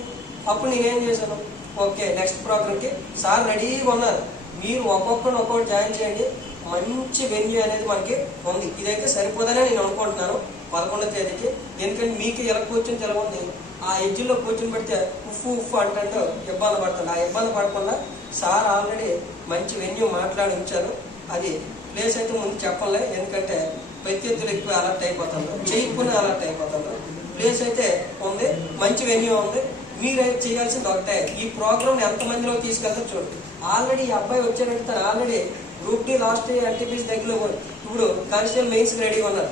అప్పుడు నేనేం చేశాను, ఓకే నెక్స్ట్ ప్రోగ్రామ్కి సార్ రెడీగా ఉన్నారు, మీరు ఒక్కొక్కరిని ఒక్కొక్కటి జాయిన్ చేయండి, మంచి వెన్యూ అనేది మనకి ఉంది, ఇదైతే సరిపోదని నేను అనుకుంటున్నాను 11వ తేదీకి. ఎందుకంటే మీకు ఎలా కూర్చొని తెలవంది, ఆ ఎడ్జ్లో కూర్చొని పెడితే ఉఫ్ అంటే ఇబ్బంది పడుతుంది. ఆ ఇబ్బంది పడకుండా సార్ ఆల్రెడీ మంచి వెన్యూ మాట్లాడి ఉంచారు. అది ప్లేస్ అయితే ముందు చెప్పలే, ఎందుకంటే ప్రత్యర్థులు ఎక్కువ అలర్ట్ అయిపోతున్నారు, చేయకుండా అలర్ట్ అయిపోతున్నారు. ప్లేస్ అయితే ఉంది, మంచి వెన్యూ ఉంది. మీరైతే చేయాల్సింది ఒకటే, ఈ ప్రోగ్రామ్ ఎంతమందిలో తీసుకెళ్తారు చూడండి. ఆల్రెడీ ఈ అబ్బాయి వచ్చాడంటే తను already group D last NTPC దగ్గరలో ఇప్పుడు కానిస్టేబుల్ మెయిన్స్కి రెడీగా ఉన్నారు.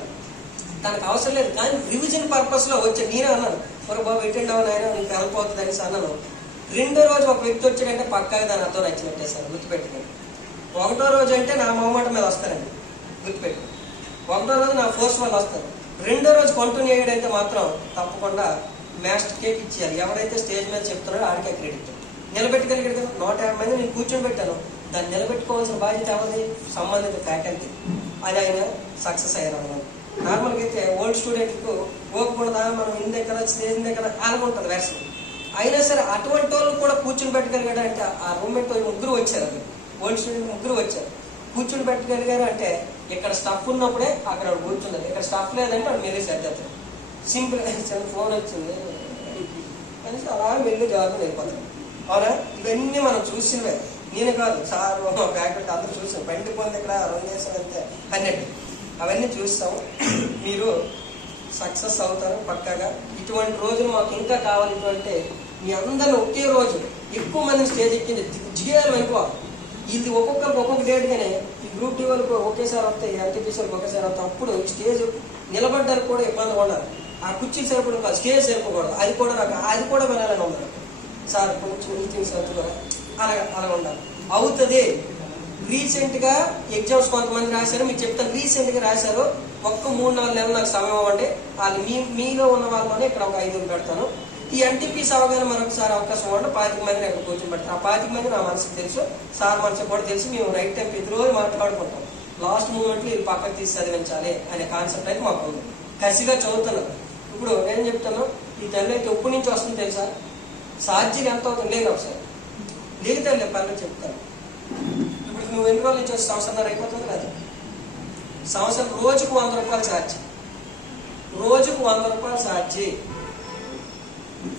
తనకు అవసరం లేదు, కానీ రివిజన్ పర్పస్లో వచ్చాడు. నేనే అన్నాను, మరి బాబు అటెండ్ అవ్వను అయినా నీకు హెల్ప్ అవుతుంది అనేసి అన్నాను. 2వ రోజు ఒక వ్యక్తి వచ్చాడంటే పక్కాగా దాని అర్థం నచ్చినట్టే సార్, గుర్తుపెట్టుకోండి. 1వ రోజు అంటే నా మొహమాట మీద వస్తానండి, గుర్తుపెట్టుకోండి. 1వ రోజు నా ఫోర్స్ వాళ్ళు వస్తారు. 2వ రోజు కంటిన్యూ అయ్యాడంటే మాత్రం తప్పకుండా మాస్టర్ కేక్ ఇచ్చేయాలి. ఎవరైతే స్టేజ్ మీద చెప్తున్నాడో ఆడికే క్రెడిట్. నిలబెట్టగలిగాడు కదా, 150 మంది నేను కూర్చొని పెట్టాను, దాన్ని నిలబెట్టుకోవాల్సిన బాధ్యత ఎవరిది? సంబంధిత ఫ్యాకల్టీ. అది ఆయన సక్సెస్ అయ్యారు అన్నమాట. నార్మల్గా అయితే ఓల్డ్ స్టూడెంట్కు ఓకుండా మనం ఇందే కదా స్టేజ్ ఇందే కదా అనుకుంటుంది వెర్షన్. అయినా సరే అటువంటి వాళ్ళు కూడా కూర్చుని పెట్టగలిగాడు అంటే ఆ రూమ్మేట్ 3 వచ్చారు, అది ఓల్డ్ స్టూడెంట్ 3 వచ్చారు. కూర్చుని పెట్టగలిగారు అంటే ఇక్కడ స్టఫ్ ఉన్నప్పుడే అక్కడ కూర్చుంది, ఇక్కడ స్టఫ్ లేదంటే వాడు మెల్లి సర్దేస్తారు. సింపుల్ ఫోన్ వచ్చింది అనేసి అలా మెల్లి జవాబు అయిపోతుంది. అవునా? ఇవన్నీ మనం చూసినవే, నేను కాదు సార్ ఫ్యాకల్టీ అందరూ చూసాం. బండి పొంది ఇక్కడ 2 చేసాం అంతే అన్నట్టు అవన్నీ చూస్తాము. మీరు సక్సెస్ అవుతారు పక్కాగా. ఇటువంటి రోజులు మాకు ఇంకా కావాలి. ఇటువంటి మీ అందరిని ఒకే రోజు ఎక్కువ మంది స్టేజ్ ఎక్కింది జిగేయాలి అనుకో. ఇది ఒక్కొక్కరికి ఒక్కొక్క డేట్గానే ఈ గ్రూప్ డి వాళ్ళకి ఒకేసారి వస్తాయి, ఎన్టీపీసీ వాళ్ళకి ఒకేసారి వస్తాయి. అప్పుడు స్టేజ్ నిలబడ్డానికి కూడా ఇబ్బంది ఉండాలి. ఆ కుర్చీలు సరిపోవడం కాదు, స్టేజ్ సరిపోకూడదు. అది కూడా వినాలని ఉండాలి. సార్ కొంచెం మీటింగ్స్ కూడా అలా ఉండాలి. అవుతుంది రీసెంట్గా ఎగ్జామ్స్ కొంతమంది రాశారు, మీకు చెప్తాను. రీసెంట్గా రాశారు, ఒక్క 3-4 నెలలు నాకు సమయం ఇవ్వండి. వాళ్ళు మీలో ఉన్న వాళ్ళలోనే ఇక్కడ ఒక 5 పెడతాను. ఈ ఎన్టీపీసీ అవగానే మరొకసారి అవకాశం ఇవ్వండి. 25 మందిని అక్కడ కూర్చొని పెడతాను. ఆ 25 మంది నా మనసుకు తెలుసు, సార్ మనసుకు కూడా తెలుసు. మేము రైట్ టైం ప్రతిరోజు మాట్లాడుకుంటాం. లాస్ట్ మూమెంట్లో ఇది పక్కకు తీసి చదివించాలి అనే కాన్సెప్ట్ అయితే మాకు ఉంది. కసిగా చదువుతున్నారు. ఇప్పుడు నేను చెప్తాను, ఈ తల్లి అయితే ఎప్పటి నుంచి వస్తుంది తెలుసా? ఛార్జీలు ఎంత అవుతుంది లేదు ఒకసారి లేకపోతే లేదు పర్లేదు చెప్తాను. ఇప్పుడు నువ్వు ఎన్ని రోజుల నుంచి వచ్చి సంవత్సరం అయిపోతుంది కదా, సంవత్సరం రోజుకు 100 రూపాయలు ఛార్జ్, రోజుకు 100 రూపాయలు ఛార్జీ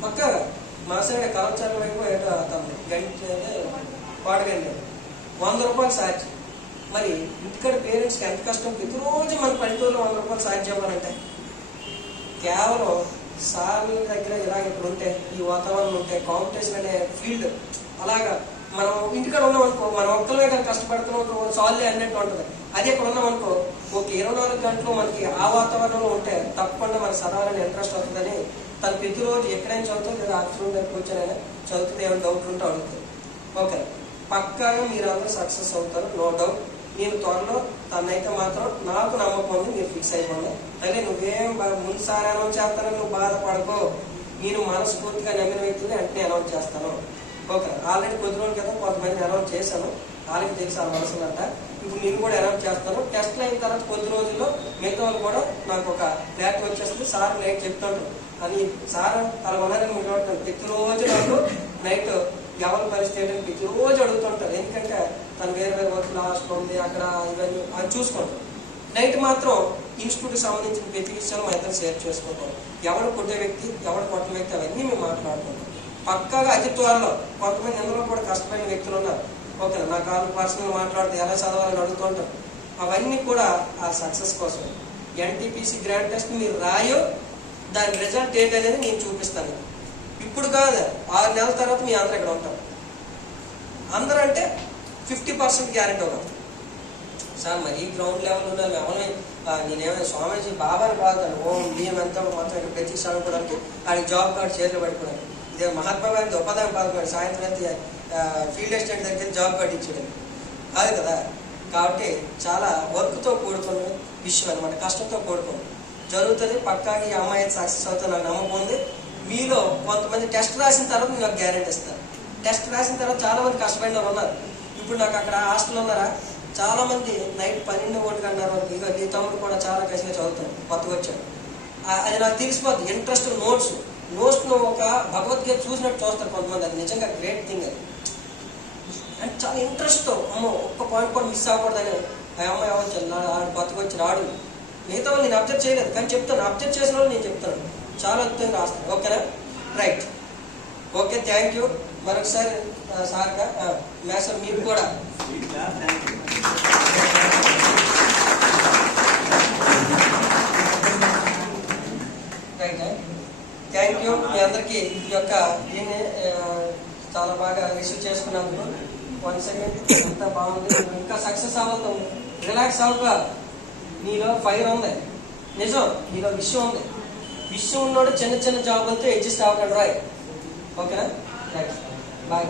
పక్కగా. మా సైడ్ కలచారం వైపు ఏటో గంట పాటగంట 100 రూపాయలు ఛార్జ్. మరి ఇంటికాడ పేరెంట్స్కి ఎంత కష్టం. ప్రతిరోజు మన పల్లెటూరులో 100 రూపాయలు ఛార్జ్ ఇవ్వాలంటే కేవలం సార్ల దగ్గర ఇలా ఇక్కడ ఉంటే, ఈ వాతావరణం ఉంటే, కాంపిటీషన్ అనే ఫీల్డ్ అలాగా మనం ఇంటికాడ ఉన్నాం అనుకో, మనం ఒక్కలమే కానీ కష్టపడుతున్నాం సాల్లే అన్నట్టు ఉంటుంది. అదే ఇక్కడ ఉన్నాం అనుకో, ఒక 24 గంటలు మనకి ఆ వాతావరణంలో ఉంటే తప్పకుండా మనకి చదవాలని ఇంట్రెస్ట్ వస్తుందని తను ప్రతిరోజు ఎక్కడైనా చదువుతుంది లేదా ఆఫీస్ దగ్గర కూర్చొని చదువుతుంది. ఏమైనా డౌట్ ఉంటే అడుగుతుంది. ఓకే, పక్కాగా మీరు అందరూ సక్సెస్ అవుతారు, నో డౌట్. నేను త్వరలో తనైతే మాత్రం నాకు నమ్మకం ఉంది, మీరు ఫిక్స్ అయిపోండి. అయితే నువ్వేం ముందుసారి అనౌన్స్ చేస్తానని నువ్వు బాధపడకో. నేను మనస్ఫూర్తిగా నమ్మిన వ్యక్తిని వెంటనే అనౌన్స్ చేస్తాను. ఓకే, ఆల్రెడీ కొద్ది రోజుల కదా కొంతమంది అనౌన్స్ చేశాను, వాళ్ళకి తెలిసి ఆ మనసునంట. ఇప్పుడు నేను కూడా అనౌన్స్ చేస్తాను. టెస్ట్లు అయిన తర్వాత కొద్ది రోజుల్లో మిగతా వాళ్ళు కూడా నాకు ఒక క్లారిటీ వచ్చేస్తుంది. సార్ నైట్ చెప్తాను అని సార్ అలా ఉన్నారని మీరు ప్రతిరోజు నాకు నైట్ ఎవరి పరిస్థితి ప్రతిరోజు అడుగుతుంటారు. ఎందుకంటే తను వేరే వేరే వర్క్ లాస్ట్ ఉంది అక్కడ ఇవన్నీ అది చూసుకుంటాం. నైట్ మాత్రం ఇన్స్టిట్యూట్కి సంబంధించిన ప్రతి విషయాలు మా ఇద్దరు షేర్ చేసుకుంటాం. ఎవడు కొట్టే వ్యక్తి, ఎవడు కొట్టిన వ్యక్తి అవన్నీ మేము మాట్లాడుకుంటాం. పక్కాగా అతి త్వరలో కొంతమంది ఇందులో కూడా కష్టపడిన వ్యక్తులు ఉన్నారు. ఓకే, నాకు వాళ్ళు పర్సనల్ మాట్లాడితే ఎలా చదవాలని అడుగుతుంటారు. అవన్నీ కూడా ఆ సక్సెస్ కోసం. ఎన్టీపీసీ గ్రాండ్ టెస్ట్ మీరు రాయో, దాని రిజల్ట్ ఏంటనేది నేను చూపిస్తాను. ఇప్పుడు కాదు, 6 నెలల తర్వాత మీ అందరూ ఇక్కడ ఉంటారు. అందరూ అంటే 50% గ్యారెంటీ అవ్వదు సార్. మరి గ్రౌండ్ లెవెల్ ఉండాలి. ఎవరిని నేనేమైనా స్వామీజీ బాబాని కాదు, ఓం బియ్యం ఎంత మొత్తం ఇక్కడ ప్రతి చదువుకోవడానికి ఆడికి జాబ్ కార్డు చేతిలో పట్టుకోవడానికి. ఇదే మహాత్మా గాంధీ ఉపాధ్యాయం పదకొండు సాయంత్రం అయితే ఫీల్డ్ అసిస్టెంట్ దగ్గర జాబ్ కార్డు ఇచ్చేయడం కాదు కదా. కాబట్టి చాలా వర్క్తో కూడుకున్న విషయం అనమాట, కష్టంతో కూడుకుని జరుగుతుంది. పక్కాగా ఈ అమ్మాయి సక్సెస్ అవుతుంది నాకు నమ్మకం ఉంది. మీలో కొంతమంది టెస్ట్ రాసిన తర్వాత నాకు గ్యారెంటీ ఇస్తారు. టెస్ట్ రాసిన తర్వాత చాలా మంది కష్టపడిన ఉన్నారు. ఇప్పుడు నాకు అక్కడ హాస్టల్ ఉన్నారా, చాలా మంది నైట్ 12 గంటల వరకు. ఇక నీ తమ్ముడు కూడా చాలా కసిగా చదువుతాను, కొత్తగా వచ్చాడు. అది నాకు తెలిసిపోద్ది. ఇంట్రెస్ట్ నోట్స్ నువ్వు ఒక భగవద్గీత చూసినట్టు చూస్తారు కొంతమంది. అది నిజంగా గ్రేట్ థింగ్. అది అంటే చాలా ఇంట్రెస్ట్తో అమ్మో ఒక్క పాయింట్ కూడా మిస్ అవ్వకూడదని ఆ అమ్మాయి అవ్వచ్చు కొత్తగా వచ్చి రాడు. మిగతా వాళ్ళు నేను అబ్జర్వ్ చేయలేదు కానీ చెప్తాను, అబ్జర్వ్ చేసిన వాళ్ళు నేను చెప్తాను. చాలా అద్భుతంగా రాస్తాను. ఓకేనా, రైట్. Okay, thank you. మరొకసారి సార్గా మేసర్ మీకు కూడా రైట్. Thank you. మీ అందరికీ ఈ యొక్క దీన్ని చాలా బాగా రిసీవ్ చేసుకున్నందుకు. 1 సెకండ్, అంతా బాగుంది. ఇంకా సక్సెస్ అవ్వదు, రిలాక్స్ అవ్వక. నీలో ఫైర్ ఉంది, నిజం, నీలో విషయం ఉంది. విషయం ఉన్నోడు చిన్న చిన్న జాబులతో అడ్జస్ట్ అవ్వకండి రాయ్. ఓకేనా, రైట్, బాయ్.